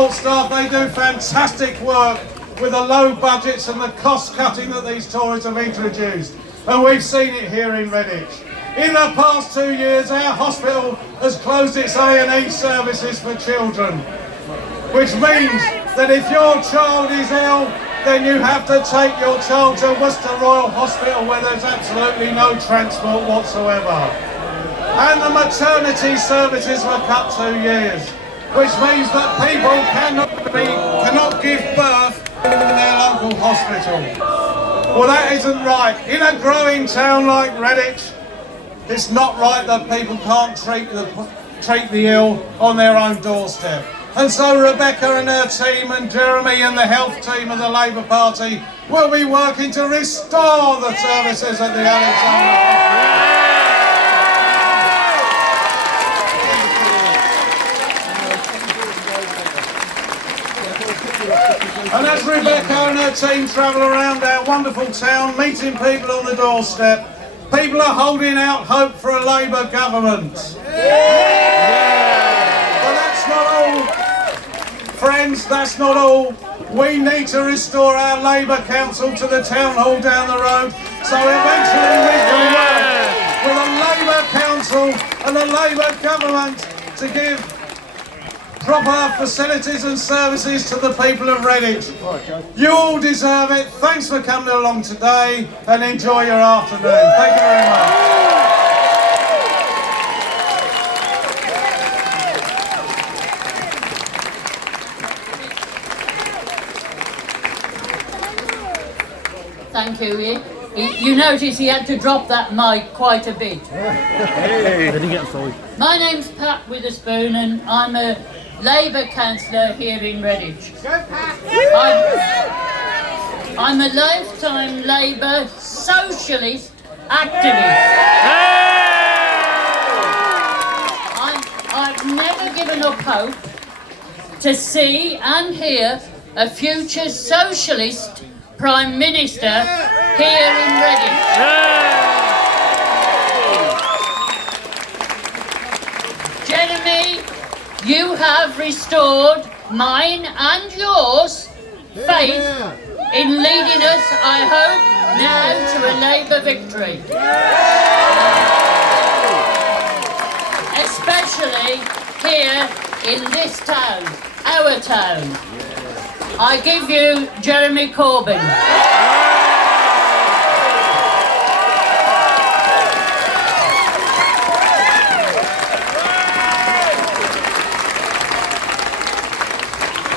support staff, they do fantastic work with the low budgets and the cost cutting that these Tories have introduced. And we've seen it here in Redditch. In the past 2 years, our hospital has closed its A&E services for children, which means that if your child is ill, then you have to take your child to Worcester Royal Hospital where there's absolutely no transport whatsoever. And the maternity services were cut 2 years, which means that people cannot give birth in their local hospital. Well, that isn't right. In a growing town like Redditch, it's not right that people can't treat the ill on their own doorstep. And so Rebecca and her team and Jeremy and the health team of the Labour Party will be working to restore the services at the Alexandra. And as Rebecca and her team travel around our wonderful town, meeting people on the doorstep, people are holding out hope for a Labour government. But that's not all. Friends, that's not all. We need to restore our Labour Council to the town hall down the road, so eventually we can work with a Labour Council and a Labour government to give proper facilities and services to the people of Redditch. You all deserve it. Thanks for coming along today and enjoy your afternoon. Thank you very much. Thank you, Ian. You notice he had to drop that mic quite a bit. Hey. My name's Pat Witherspoon and I'm a Labour councillor here in Redditch. I'm a lifetime Labour socialist activist. I've never given up hope to see and hear a future socialist Prime Minister here in Redditch. Jeremy, you have restored mine and yours faith in leading us, I hope, now to a Labour victory. Especially here in this town, our town. I give you Jeremy Corbyn.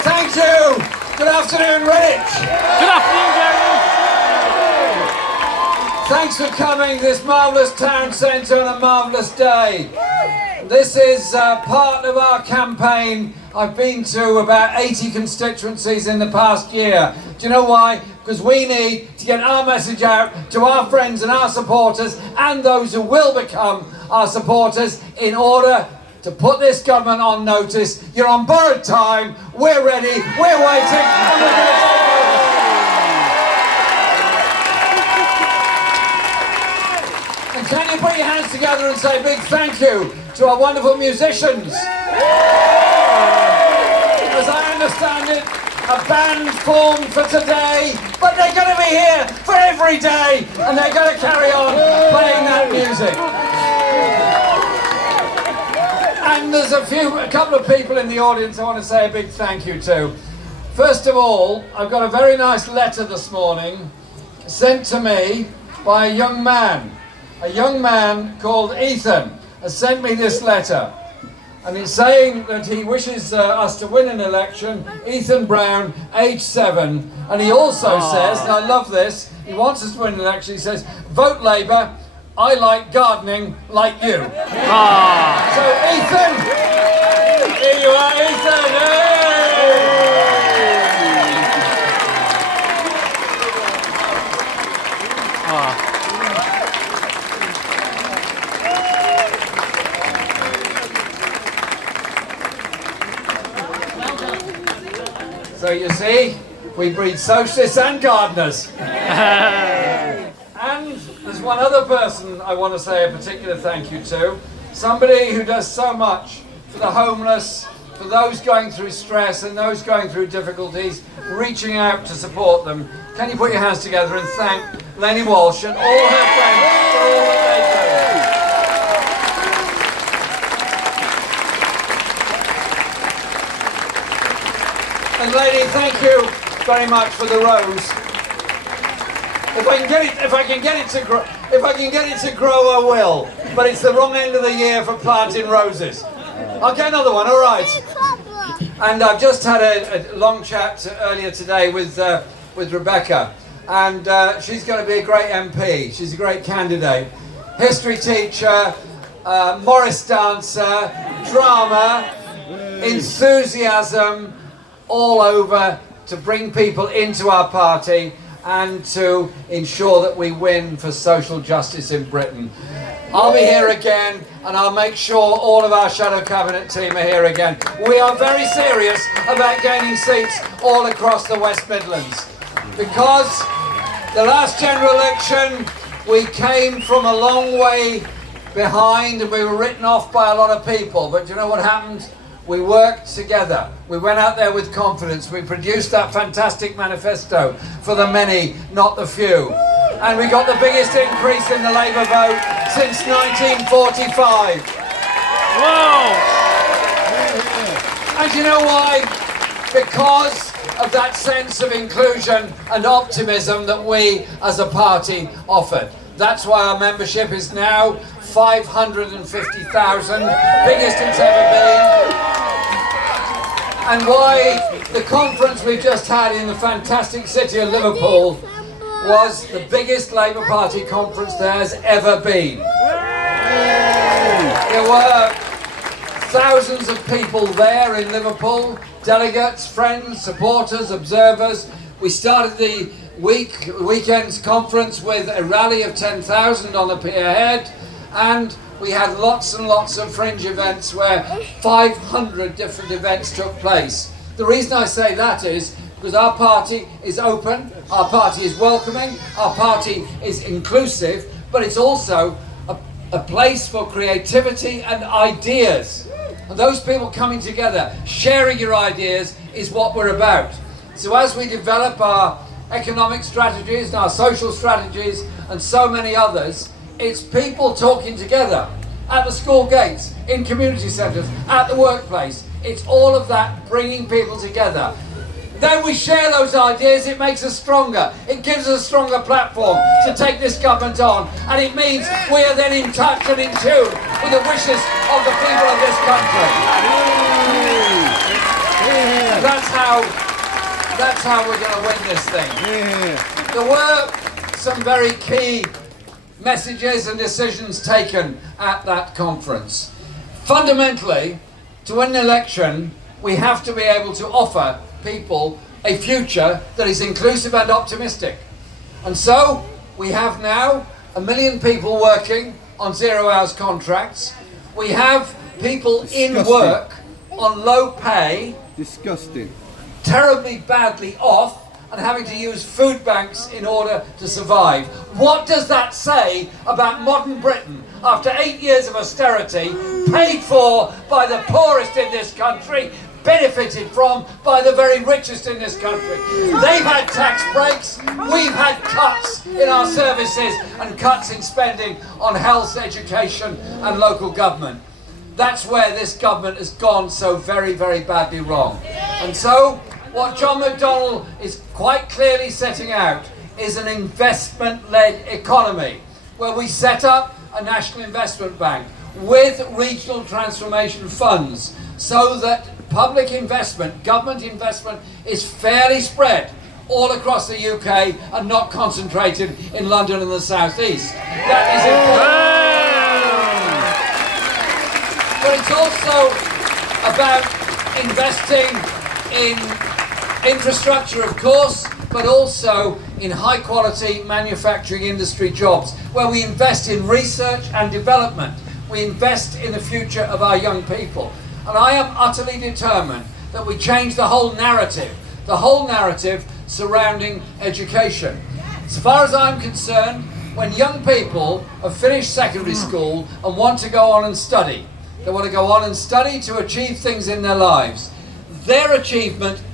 Thank you. Good afternoon, Redditch. Good afternoon, Jeremy. Thanks for coming this marvellous town centre on a marvellous day. This is part of our campaign. I've been to about 80 constituencies in the past year. Do you know why? Because we need to get our message out to our friends and our supporters and those who will become our supporters in order to put this government on notice. You're on borrowed time, we're ready, we're waiting, and we're going to take over. And can you put your hands together and say a big thank you to our wonderful musicians? As I understand it, a band formed for today, but they're going to be here for every day, and they're going to carry on playing that music. And there's a couple of people in the audience I want to say a big thank you to. First of all, I've got a very nice letter this morning sent to me by a young man. A young man called Ethan has sent me this letter. And it's saying that he wishes us to win an election, Ethan Brown, age 7. And he also says, and I love this, he wants us to win an election, he says, vote Labour, I like gardening like you. So Ethan, here you are, Ethan. Hey! So you see, we breed socialists and gardeners. And there's one other person I want to say a particular thank you to. Somebody who does so much for the homeless, for those going through stress and those going through difficulties, reaching out to support them. Can you put your hands together and thank Lenny Walsh and all her friends for all that they do? And Lenny, thank you very much for the rose. If I can get it to grow, I will. But it's the wrong end of the year for planting roses. I'll get another one. All right. And I've just had a long chat earlier today with Rebecca, and she's going to be a great MP. She's a great candidate, history teacher, Morris dancer, drama, enthusiasm, all over to bring people into our party and to ensure that we win for social justice in Britain. I'll be here again, and I'll make sure all of our Shadow Cabinet team are here again. We are very serious about gaining seats all across the West Midlands, because the last general election we came from a long way behind and we were written off by a lot of people. But do you know what happened? We worked together. We went out there with confidence. We produced that fantastic manifesto for the many, not the few. And we got the biggest increase in the Labour vote since 1945. Whoa! And you know why? Because of that sense of inclusion and optimism that we as a party offered. That's why our membership is now 550,000, biggest it's ever been. And why the conference we just had in the fantastic city of Liverpool was the biggest Labour Party conference there has ever been. There were thousands of people there in Liverpool, delegates, friends, supporters, observers. We started the weekend's conference with a rally of 10,000 on the pier head, and we had lots and lots of fringe events where 500 different events took place. The reason I say that is because our party is open, our party is welcoming, our party is inclusive, but it's also a place for creativity and ideas. And those people coming together, sharing your ideas, is what we're about. So as we develop our economic strategies and our social strategies and so many others, it's people talking together at the school gates, in community centres, at the workplace. It's all of that bringing people together. Then we share those ideas, it makes us stronger. It gives us a stronger platform to take this government on. And it means we are then in touch and in tune with the wishes of the people of this country. That's how we're going to win this thing. There were some very key messages and decisions taken at that conference. Fundamentally, to win an election, we have to be able to offer people a future that is inclusive and optimistic. And so we have now 1 million people working on 0 hours contracts. We have people in work on low pay, terribly badly off, and having to use food banks in order to survive. What does that say about modern Britain after 8 years of austerity, paid for by the poorest in this country, benefited from by the very richest in this country? They've had tax breaks, we've had cuts in our services and cuts in spending on health, education and local government. That's where this government has gone so very, very badly wrong. And so what John McDonnell is quite clearly setting out is an investment-led economy, where we set up a national investment bank with regional transformation funds so that public investment, government investment, is fairly spread all across the UK and not concentrated in London and the South East. That is important. But it's also about investing in infrastructure, of course, but also in high quality manufacturing industry jobs, where we invest in research and development. We invest in the future of our young people. And I am utterly determined that we change the whole narrative surrounding education. As far as I'm concerned, when young people have finished secondary school and want to go on and study, They want to go on and study to achieve things in their lives. Their achievement